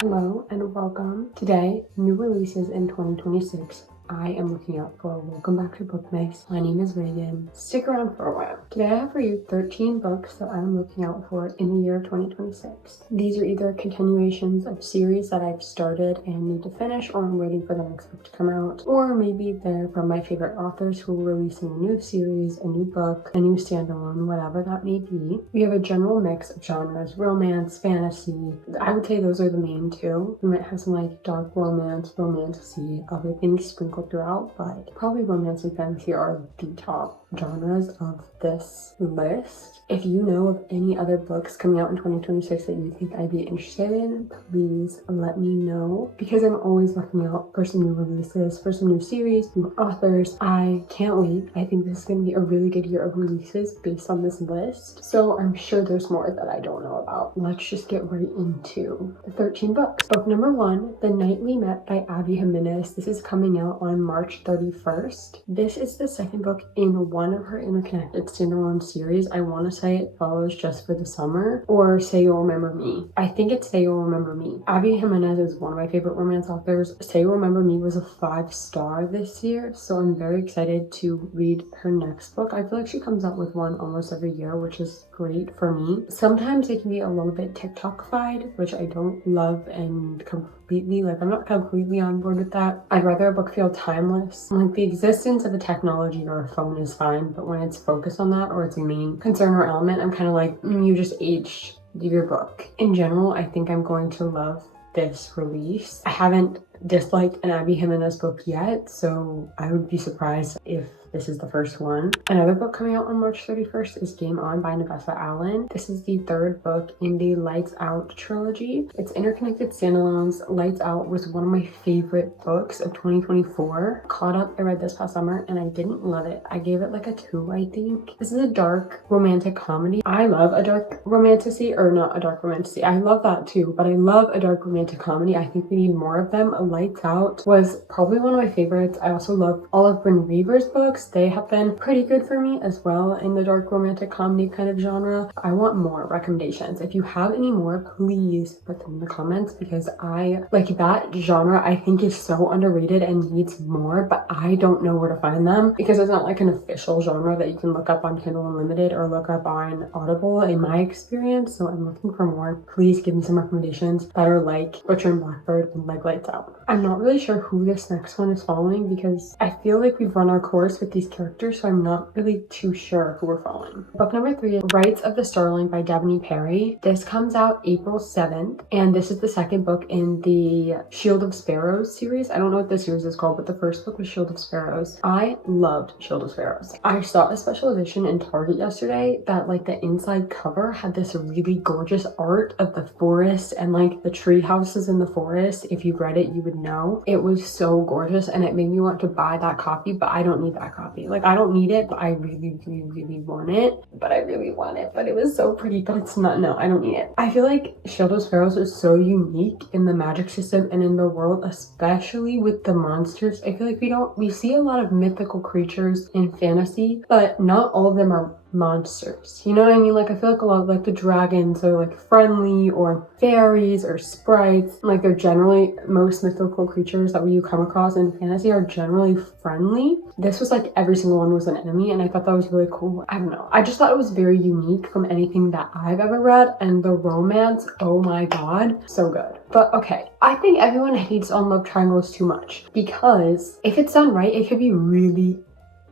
Hello and welcome. Today, new releases in 2026. I am looking out for. Welcome back to Bookmas. My name is Megan. Stick around for a while. Today I have for you 13 books that I'm looking out for in the year 2026. These are either continuations of series that I've started and need to finish, or I'm waiting for the next book to come out, or maybe they're from my favorite authors who are releasing a new series, a new book, a new standalone, whatever that may be. We have a general mix of genres: romance, fantasy. I would say those are the main two. We might have some like dark romance, romantasy, other things sprinkled throughout, but probably romance and fantasy are the top genres of this list. If you know of any other books coming out in 2026 that you think I'd be interested in, please let me know, because I'm always looking out for some new releases, for some new series, new authors. I can't wait. I think this is going to be a really good year of releases based on this list, so I'm sure there's more that I don't know about. Let's just get right into the 13 books. Book number 1, The Night We Met by Abby Jimenez. This is coming out on March 31st. This is the second book in one of her interconnected standalone series. I want to say it follows Just for the Summer or Say You'll Remember Me. I think it's Say You'll Remember Me. Abby Jimenez is one of my favorite romance authors. Say You'll Remember Me was a 5-star this year, so I'm very excited to read her next book. I feel like she comes out with one almost every year, which is great for me. Sometimes it can be a little bit TikTok-fied, which I don't love and completely, I'm not completely on board with that. I'd rather a book feel timeless. Like, the existence of a technology or a phone is fine, but when it's focused on that or it's a main concern or element, I'm kind of like, you just aged your book. In general, I think I'm going to love this release. I haven't disliked an Abby Jimenez book yet, so I would be surprised if this is the first one. Another book coming out on March 31st is Game On by Navessa. This is the third book in the Lights Out trilogy. It's interconnected standalones. Lights Out was one of my favorite books of 2024. Caught up, I read this past summer and I didn't love it. I gave it like a 2, I think. This is a dark romantic comedy. I love a dark romantasy, or not a dark romantasy. I love that too, but I love a dark romantic comedy. I think we need more of them. Lights Out was probably one of my favorites. I also love all of Brynne Weaver's books. They have been pretty good for me as well in the dark romantic comedy kind of genre. I want more recommendations. If you have any more, please put them in the comments, because I like that genre. I think is so underrated and needs more, but I don't know where to find them because it's not like an official genre that you can look up on Kindle Unlimited or look up on Audible in my experience. So I'm looking for more. Please give me some recommendations that are like Butcher and Blackbird and like Lights Out. I'm not really sure who this next one is following because I feel like we've run our course with these characters, so I'm not really too sure who we're following. Book number 3 is Rites of the Starling by Devney Perry. This comes out April 7th, and this is the second book in the Shield of Sparrows series. I don't know what this series is called, but the first book was Shield of Sparrows. I loved Shield of Sparrows. I saw a special edition in Target yesterday that like the inside cover had this really gorgeous art of the forest and like the tree houses in the forest. If you've read it, you would know. It was so gorgeous and it made me want to buy that copy, but I don't need that copy. Like, I don't need it, but I really, really, really want it. But it was so pretty, but it's not. No, I don't need it. I feel like Shield of Sparrows is so unique in the magic system and in the world, especially with the monsters. I feel like we see a lot of mythical creatures in fantasy, but not all of them are monsters. You know what I mean? Like, I feel like a lot of like the dragons are like friendly, or fairies or sprites. Like, they're generally, most mythical creatures that you come across in fantasy are generally friendly. This was like every single one was an enemy, and I thought that was really cool. I don't know. I just thought it was very unique from anything that I've ever read, and the romance, oh my god, so good. But okay, I think everyone hates on love triangles too much, because if it's done right, it could be really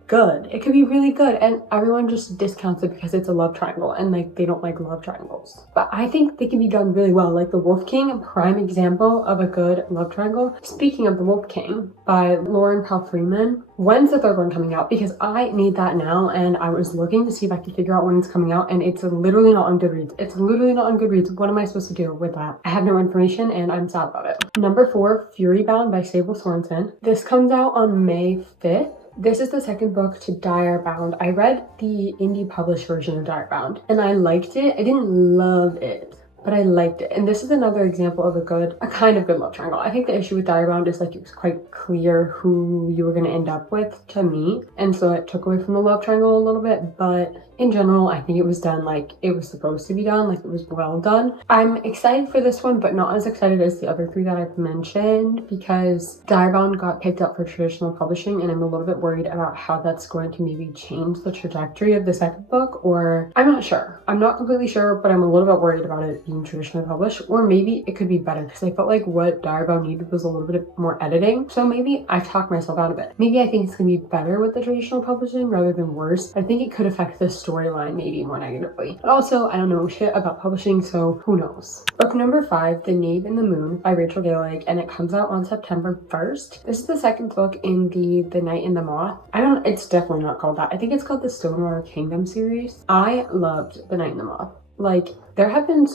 good. It could be really good, and everyone just discounts it because it's a love triangle and like they don't like love triangles. But I think they can be done really well. Like The Wolf King, a prime example of a good love triangle. Speaking of The Wolf King by Lauren Powell Freeman, when's the third one coming out? Because I need that now, and I was looking to see if I could figure out when it's coming out, and it's literally not on Goodreads. It's literally not on Goodreads. What am I supposed to do with that? I have no information and I'm sad about it. Number 4, Fury Bound by Sable Sorrensen. This comes out on May 5th. This is the second book to Dire Bound. I read the indie published version of Dire Bound and I liked it. I didn't love it, but I liked it. And this is another example of a kind of good love triangle. I think the issue with Dire Bound is like it was quite clear who you were going to end up with to me, and so it took away from the love triangle a little bit. But in general, I think it was done like it was supposed to be done, like it was well done. I'm excited for this one, but not as excited as the other three that I've mentioned, because Direbound got picked up for traditional publishing, and I'm a little bit worried about how that's going to maybe change the trajectory of the second book, or I'm not sure. I'm not completely sure, but I'm a little bit worried about it being traditionally published, or maybe it could be better, because I felt like what Direbound needed was a little bit more editing. So maybe I've talked myself out of it. Maybe I think it's going to be better with the traditional publishing rather than worse. I think it could affect the storyline maybe more negatively. But also, I don't know shit about publishing, so who knows. Book number 5, The Knave and the Moon by Rachel Gillig, and it comes out on September 1st. This is the second book in the Night and the Moth. It's definitely not called that. I think it's called the Stonewater Kingdom series. I loved The Night and the Moth. Like, there have been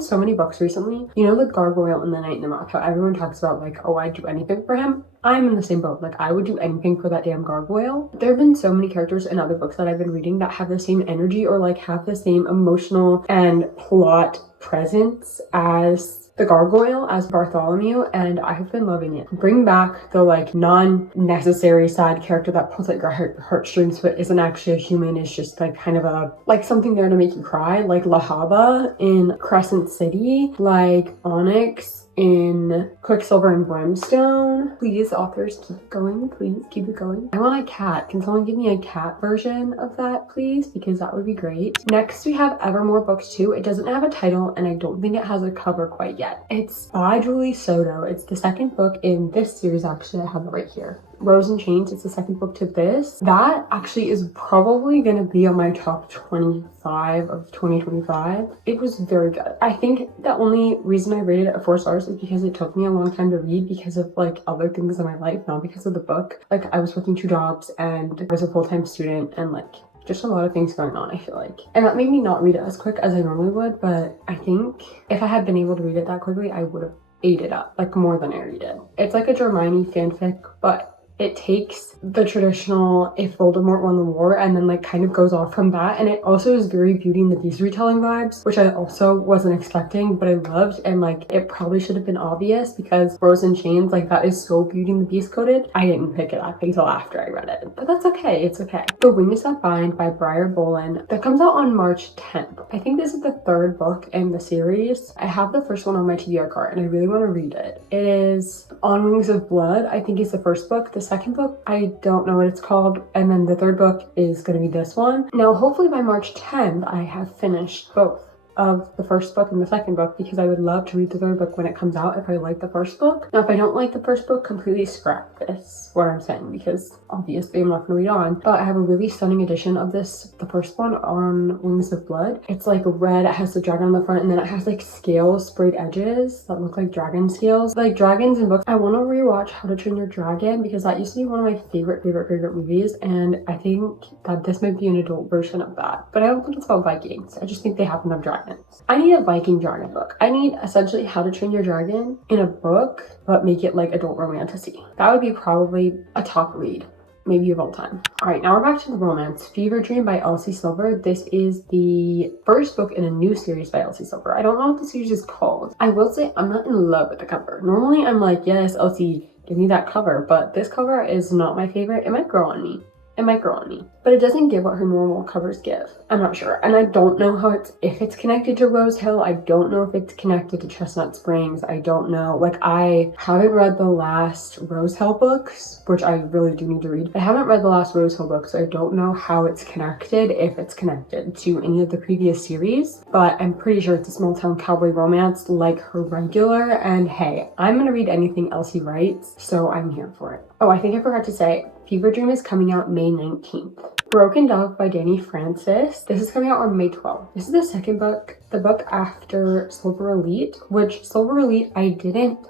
so many books recently. You know, the Gargoyle in The Night and the Moth, how everyone talks about like, oh, I'd do anything for him. I'm in the same boat. Like, I would do anything for that damn gargoyle. There have been so many characters in other books that I've been reading that have the same energy or like have the same emotional and plot presence as the gargoyle, as Bartholomew, and I have been loving it. Bring back the like non-necessary side character that pulls at your heartstrings but isn't actually a human, is just like kind of a like something there to make you cry, like Lahaba in Crescent City, like Onyx in Quicksilver and Brimstone. Please, authors, keep it going. Please keep it going. I want a cat. Can someone give me a cat version of that, please? Because that would be great. Next, we have Evermore Book 2. It doesn't have a title, and I don't think it has a cover quite yet. It's by Julie Soto. It's the second book in this series, actually. I have it right here. Rose and Chains. It's the second book to this. That actually is probably going to be on my top 25 of 2025. It was very good. I think the only reason I rated it a 4 stars is because it took me a long time to read because of like other things in my life, not because of the book. Like, I was working 2 jobs and I was a full-time student, and like just a lot of things going on, I feel like. And that made me not read it as quick as I normally would, but I think if I had been able to read it that quickly, I would have ate it up, like more than I read it. It's like a Hermione fanfic, but it takes the traditional if Voldemort won the war and then like kind of goes off from that, and it also is very Beauty and the Beast retelling vibes, which I also wasn't expecting but I loved, and like it probably should have been obvious because Rose and Chains, like that is so Beauty and the Beast coded. I didn't pick it up until after I read it, but that's okay, it's okay. The Wings That Bind by Briar Boleyn, that comes out on March 10th. I think this is the 3rd book in the series. I have the first one on my TBR card and I really want to read it. It is On Wings of Blood, I think is the first book. The second book, I don't know what it's called, and then the 3rd book is going to be this one. Now, hopefully by March 10th, I have finished both of the first book and the second book, because I would love to read the 3rd book when it comes out if I like the first book. Now, if I don't like the first book, completely scrap this, what I'm saying, because obviously I'm not going to read on. But I have a really stunning edition of this, the first one, On Wings of Blood. It's like red, it has the dragon on the front, and then it has like scales, sprayed edges that look like dragon scales. Like dragons in books. I want to rewatch How to Train Your Dragon, because that used to be one of my favorite movies, and I think that this might be an adult version of that. But I don't think it's about Vikings. I just think they happen to have dragons. I need a Viking dragon book. I need essentially How to Train Your Dragon in a book, but make it like adult romantasy. That would be probably a top read, maybe of all time. All right, now we're back to the romance. Fever Dream by Elsie Silver. This is the first book in a new series by Elsie Silver. I don't know what the series is called. I will say I'm not in love with the cover. Normally I'm like, yes, Elsie, give me that cover, but this cover is not my favorite. It might grow on me. But it doesn't give what her normal covers give. I'm not sure. And I don't know if it's connected to Rose Hill. I don't know if it's connected to Chestnut Springs. I don't know. Like, I haven't read the last Rose Hill books, which I really do need to read. I haven't read the last Rose Hill books, so I don't know how it's connected, if it's connected to any of the previous series. But I'm pretty sure it's a small town cowboy romance like her regular. And hey, I'm gonna read anything Elsie writes, so I'm here for it. Oh, I think I forgot to say, Fever Dream is coming out May 19th. Broken Dove by Dani Francis. This is coming out on May 12th. This is the second book, the book after Silver Elite, which Silver Elite I didn't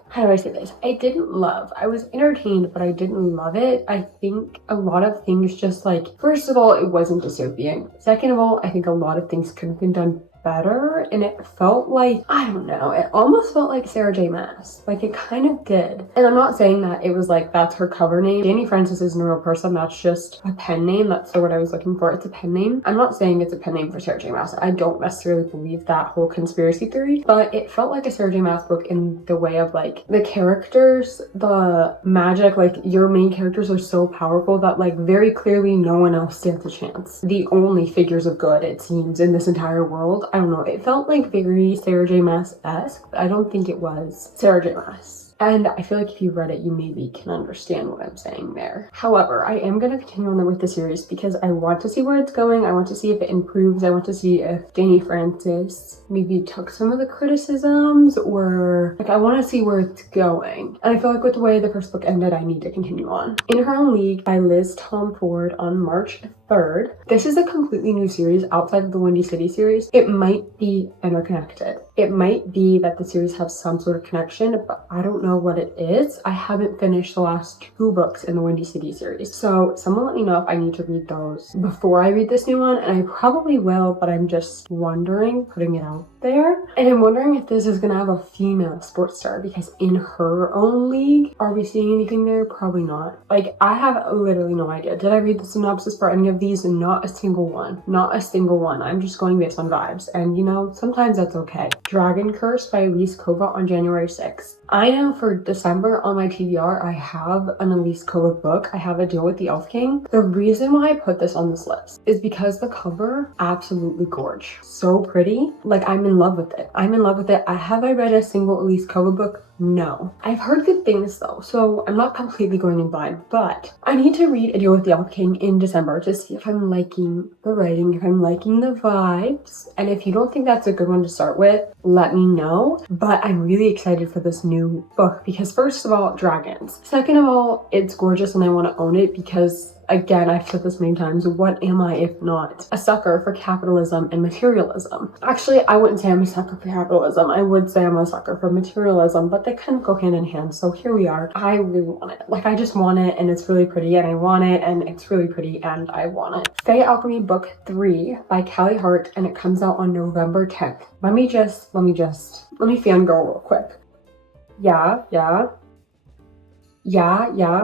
love. I was entertained, but I didn't love it. I think a lot of things just like, first of all, it wasn't dystopian. Second of all, I think a lot of things could have been done better, and it felt like, I don't know, it almost felt like Sarah J Maas. Like, it kind of did. And I'm not saying that it was like that's her cover name. Dani Francis isn't a real person. That's just a pen name. That's the word I was looking for. It's a pen name. I'm not saying it's a pen name for Sarah J Maas. I don't necessarily believe that whole conspiracy theory, but it felt like a Sarah J Maas book in the way of like the characters, the magic, like your main characters are so powerful that like very clearly no one else stands a chance. The only figures of good, it seems, in this entire world. I don't know. It felt like very Sarah J Maas-esque, but I don't think it was Sarah J Maas. And I feel like if you read it, you maybe can understand what I'm saying there. However, I am going to continue on with the series because I want to see where it's going. I want to see if it improves. I want to see if Dani Francis maybe took some of the criticisms, or like I want to see where it's going. And I feel like with the way the first book ended, I need to continue on. In Her Own League by Liz Tomforde on March 3rd. This is a completely new series outside of the Windy City series. It might be interconnected. It might be that the series have some sort of connection, but I don't know what it is. I haven't finished the last 2 books in the Windy City series. So someone let me know if I need to read those before I read this new one, and I probably will, but I'm just wondering, putting it out there. And I'm wondering if this is gonna have a female sports star, because in Her Own League, are we seeing anything there? Probably not. Like, I have literally no idea. Did I read the synopsis for any of these? Not a single one. Not a single one. I'm just going based on vibes, and you know, sometimes that's okay. Dragon Curse by Elise Kova on January 6th. I know for December on my TBR, I have an Elise Kova book. I have a deal with the Elf King. The reason why I put this on this list is because the cover, absolutely gorge. So pretty. Like, I'm in love with it. I'm in love with it. Have I read a single Elise Kova book? No. I've heard good things though, so I'm not completely going in blind, but I need to read A Deal with the Elf King in December to see if I'm liking the writing, if I'm liking the vibes, and if you don't think that's a good one to start with, let me know. But I'm really excited for this new book because first of all, dragons. Second of all, it's gorgeous and I want to own it because, again, I've said this many times, what am I if not a sucker for capitalism and materialism? Actually, I wouldn't say I'm a sucker for capitalism. I would say I'm a sucker for materialism, but they kind of go hand in hand. So here we are. I really want it. Like, I just want it, and it's really pretty, and I want it, and it's really pretty, and I want it. Fae Alchemy Book 3 by Callie Hart, and it comes out on November 10th. Let me fangirl real quick.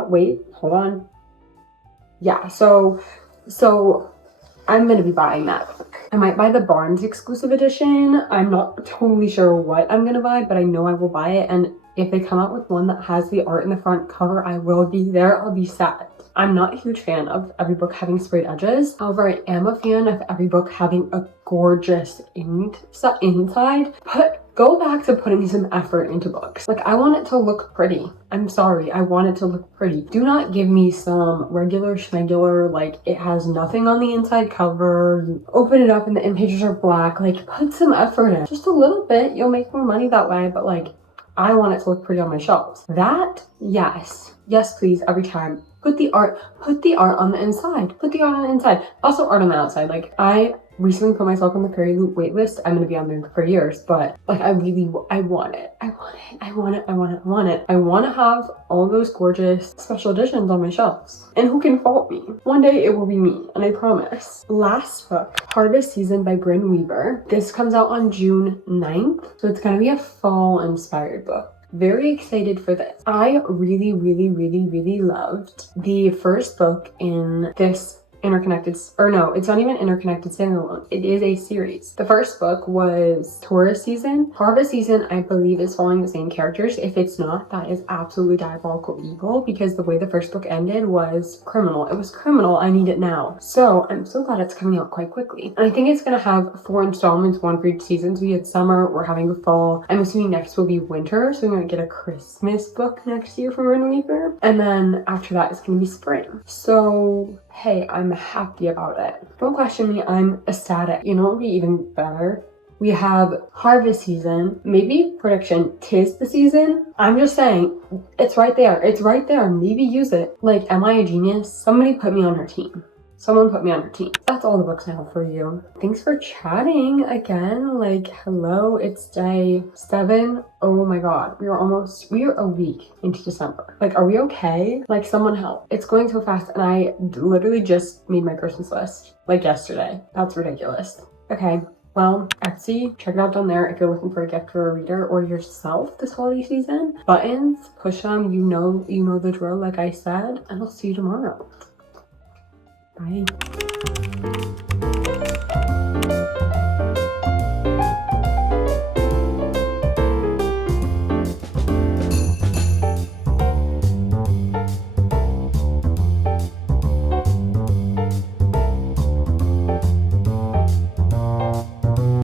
Wait, hold on. Yeah, so I'm gonna be buying that book. I might buy the Barnes exclusive edition. I'm not totally sure what I'm gonna buy, but I know I will buy it. And if they come out with one that has the art in the front cover, I will be there. I'll be sad. I'm not a huge fan of every book having sprayed edges. However, I am a fan of every book having a gorgeous inside. But go back to putting some effort into books. Like, I want it to look pretty. I'm sorry, I want it to look pretty. Do not give me some regular schmegular, like it has nothing on the inside cover. You open it up and the end pages are black. Like, put some effort in. Just a little bit. You'll make more money that way, but like, I want it to look pretty on my shelves. That, yes. Yes, please, every time. Put the art on the inside. Put the art on the inside. Also art on the outside. Like, I recently put myself on the Fairy Loot waitlist. I'm gonna be on there for years, but like, I want it. I want to have all those gorgeous special editions on my shelves. And who can fault me? One day it will be me, and I promise. Last book, Harvest Season by Brynne Weaver. This comes out on June 9th, so it's gonna be a fall inspired book. Very excited for this. I really loved the first book in this interconnected, or no, it's not even interconnected standalone. It is a series. The first book was Taurus Season. Harvest Season, I believe, is following the same characters. If it's not, that is absolutely diabolical evil, because the way the first book ended was criminal. It was criminal. I need it now. So I'm so glad it's coming out quite quickly. And I think it's gonna have 4 installments, one for each season. So we had summer, we're having a fall. I'm assuming next will be winter, so we're gonna get a Christmas book next year from Brynne Weaver. And then after that, it's gonna be spring. So hey, I'm happy about it. Don't question me, I'm ecstatic. You know what would be even better? We have Harvest Season, maybe prediction, 'tis the season. I'm just saying, it's right there. It's right there. Maybe use it. Like, am I a genius? Somebody put me on her team. Someone put me on her team. That's all the books I have for you. Thanks for chatting again. Like, hello, it's day 7. Oh my god, we are a week into December. Like, are we okay? Like, someone help. It's going so fast, and I literally just made my Christmas list, like, yesterday. That's ridiculous. Okay, Well, Etsy, check it out down there if you're looking for a gift for a reader or yourself this holiday season. Buttons, push them, you know the drill, like I said, and I'll see you tomorrow. Bye.